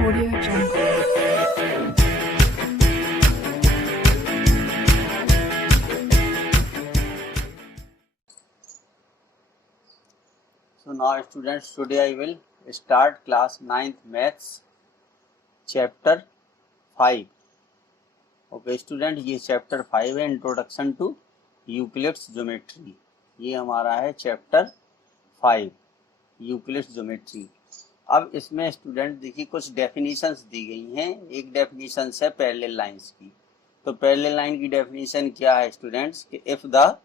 Audio Jungle. So now students, today I will start class 9th maths chapter 5. Okay student, ये chapter 5 है, introduction to Euclid's geometry. ये हमारा है chapter 5 Euclid's geometry. अब इसमें student देखिए कुछ डेफिनेशंस दी गई हैं। एक डेफिनेशन है पैरेलल लाइंस की। तो पैरेलल लाइन की डेफिनेशन क्या है स्टूडेंट्स कि इफ द,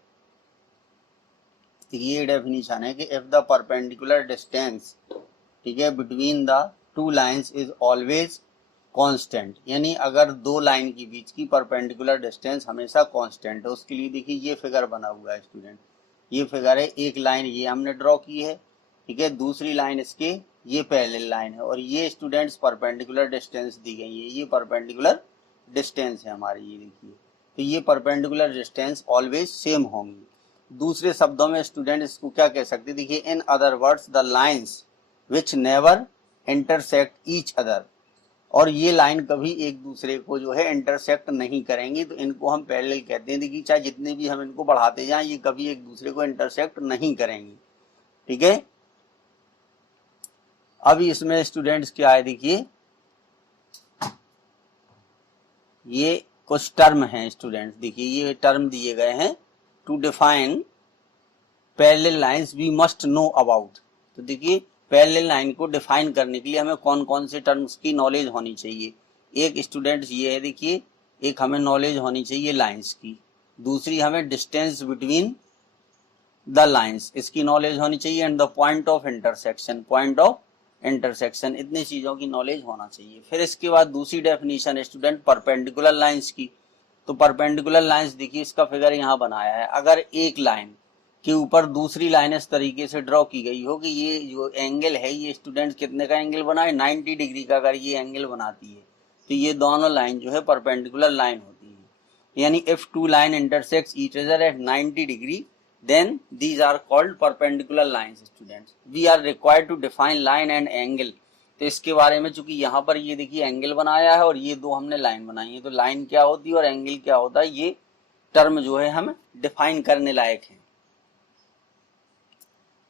ये डेफिनेशन है कि इफ द परपेंडिकुलर डिस्टेंस, ठीक है, between the two lines is always constant, यानी अगर दो लाइन के बीच की परपेंडिकुलर डिस्टेंस हमेशा कांस्टेंट है। उसके लिए देखिए ये फिगर बना हुआ है स्टूडेंट। ये फिगर है, एक लाइन ये हमने ड्रॉ की है, ठीक है, दूसरी लाइन इसके ये पैरेलल लाइन है, और ये स्टूडेंट्स परपेंडिकुलर डिस्टेंस दी गई है। ये परपेंडिकुलर डिस्टेंस है हमारी, ये देखिए। तो ये परपेंडिकुलर डिस्टेंस ऑलवेज सेम होंगी। दूसरे शब्दों में स्टूडेंट इसको क्या कह सकते हैं, देखिए in other words the lines which never intersect each other, और ये लाइन कभी एक दूसरे को जो है इंटरसेक्ट नहीं करेंगी, तो इनको हम पैरेलल कहते हैं। देखिए चाहे जितने भी हम इनको बढ़ाते जाएं, ये कभी एक दूसरे को इंटरसेक्ट नहीं करेंगी, ठीक है। अभी इसमें स्टूडेंट्स क्या है, देखिए ये कुछ टर्म हैं स्टूडेंट्स। देखिए ये टर्म दिए गए हैं, to define parallel lines we must know about. तो देखिए पैरेलल लाइन को डिफाइन करने के लिए हमें कौन कौन से टर्म्स की नॉलेज होनी चाहिए। एक स्टूडेंट्स ये है, देखिए एक हमें नॉलेज होनी चाहिए लाइंस की, दूसरी हमें डिस्टेंस बिटवीन द लाइंस इसकी नॉलेज होनी चाहिए, and the point of intersection, point of intersection, इतनी चीजों की नॉलेज होना चाहिए। फिर इसके बाद दूसरी डेफिनेशन है स्टूडेंट परपेंडिकुलर लाइंस की। तो परपेंडिकुलर लाइंस देखिए इसका फिगर यहाँ बनाया है। अगर एक लाइन के ऊपर दूसरी लाइन इस तरीके से ड्रॉ की गई हो कि ये जो एंगल है ये स्टूडेंट कितने का एंगल बनाए, 90 डिग्री का अगर ये एंगल बनाती है, तो ये दोनों लाइन जो है परपेंडिकुलर लाइन होती है। यानी if two line intersects each other at 90 degree, then these are called perpendicular lines students. We are required to define line and angle. तो इसके बारे में चूंकि यहाँ पर ये देखिए एंगल बनाया है और ये दो हमने लाइन बनाई है, तो लाइन क्या होती है और एंगल क्या होता है, ये टर्म जो है हम डिफाइन करने लायक है।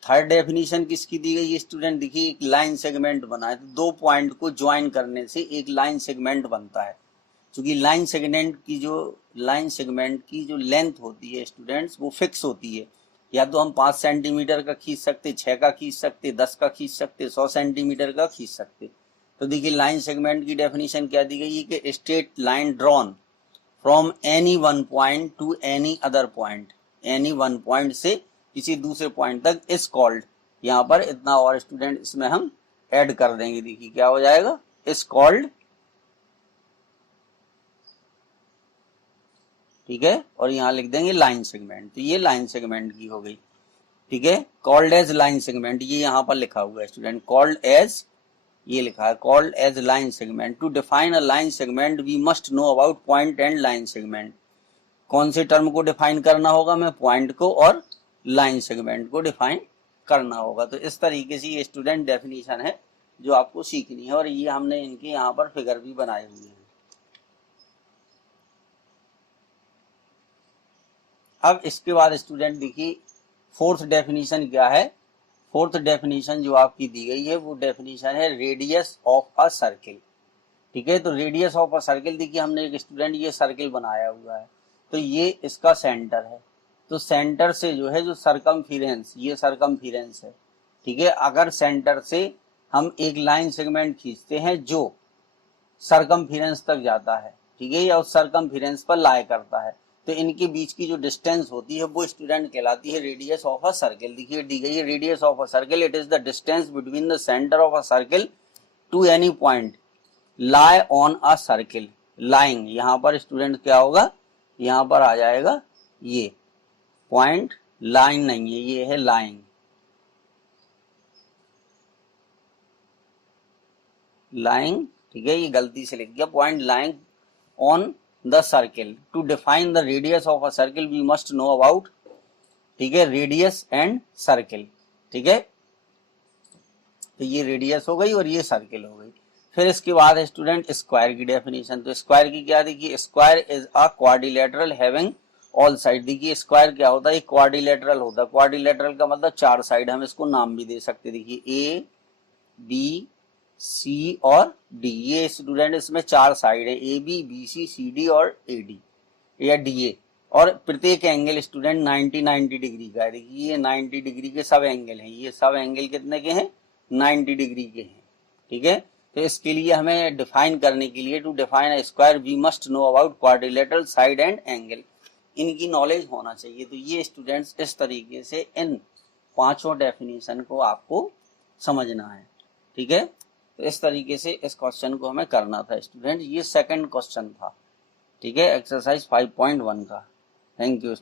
थर्ड डेफिनेशन किसकी दी गई है स्टूडेंट, देखिए एक लाइन सेगमेंट बना है, तो दो पॉइंट को ज्वाइन करने से एक लाइन सेगमेंट बनता है। क्योंकि लाइन सेगमेंट की जो लेंथ होती है स्टूडेंट्स वो फिक्स होती है। या तो हम 5 सेंटीमीटर का खींच सकते, 6 का खींच सकते, 10 का खींच सकते, 100 सेंटीमीटर का खींच सकते। तो देखिए लाइन सेगमेंट की डेफिनेशन क्या दी गई है कि straight line drawn from any one point two any other point, any one point से किसी दूसरे पॉइंट तक इज कॉल्ड। यहाँ पर इतना और स्टूडेंट इसमें हम ऐड कर देंगे, देखिए क्या हो जाएगा, इज कॉल्ड, ठीक है, और यहाँ लिख देंगे लाइन सेगमेंट। तो ये लाइन सेगमेंट की हो गई, ठीक है, कॉल्ड एज लाइन सेगमेंट, ये यहाँ पर लिखा हुआ है स्टूडेंट, कॉल्ड एज, ये लिखा है called edge line segment. To define a line segment we must know about point and line segment. कौन से टर्म को डिफाइन करना होगा, मैं पॉइंट को और लाइन सेगमेंट को डिफाइन करना होगा। तो इस तरीके से ये स्टूडेंट डेफिनेशन है जो आपको सीखनी है, और ये हमने इनके यहाँ पर फिगर भी बनाए हुए हैं। अब इसके बाद स्टूडेंट देखिए फोर्थ डेफिनेशन क्या है। फोर्थ डेफिनेशन जो आपकी दी गई है वो डेफिनेशन है रेडियस ऑफ अ सर्किल, ठीक है। तो रेडियस ऑफ अ सर्किल, देखिए हमने एक स्टूडेंट ये सर्किल बनाया हुआ है, तो ये इसका सेंटर है। तो सेंटर से जो है जो सरकमफिरेंस, ये सरकमफिरेंस है, ठीक है। अगर सेंटर से हम एक लाइन सेगमेंट खींचते हैं जो सरकमफिरेंस तक जाता है, ठीक है, या उस सरकमफिरेंस पर लाई करता है, तो इनके बीच की जो डिस्टेंस होती है वो स्टूडेंट कहलाती है रेडियस ऑफ अ सर्किल। देखिए दी गई है radius of a circle, it is the distance between the centre of a circle to any point lie on a circle. Lying, यहाँ पर स्टूडेंट क्या होगा, यहाँ पर आ जाएगा ये पॉइंट, लाइन नहीं है, ये है लाइंग, लाइंग, ठीक है, ये गलती से लिख दिया, point lying on the circle. To define the radius of a circle we must know about, ठीक है, रेडियस एंड सर्किल, ठीक है। तो ये रेडियस हो गई और ये सर्किल हो गई। फिर इसके बाद है स्टूडेंट स्क्वायर की डेफिनेशन। तो स्क्वायर की क्या देखिए, square is a quadrilateral having all side. देखिए स्क्वायर क्या होता है, क्वाड्रिलेटरल होता है। क्वाड्रिलेटरल का मतलब चार साइड, हम इसको नाम भी दे सकते हैं। देखिए ए बी सी और डी, ये स्टूडेंट इसमें चार साइड है, A B C C D और ए डी या डी ए। और प्रत्येक एंगल स्टूडेंट 90 डिग्री का है। देखिए ये 90 डिग्री के सब एंगल हैं, ये सब एंगल कितने के हैं, 90 डिग्री के हैं। ठीक है, तो इसके लिए हमें डिफाइन करने के लिए, to define a square we must know about quadrilateral side and angle, इनकी नॉलेज होना चाहिए। तो ये स्टूडेंट्स इस तरीके से इन पांचों डेफिनेशन को आपको समझना है। ठीक है, तो इस तरीके से इस क्वेश्चन को हमें करना था स्टूडेंट। ये सेकंड क्वेश्चन था। ठीक है, एक्सरसाइज 5.1 का। Thank you.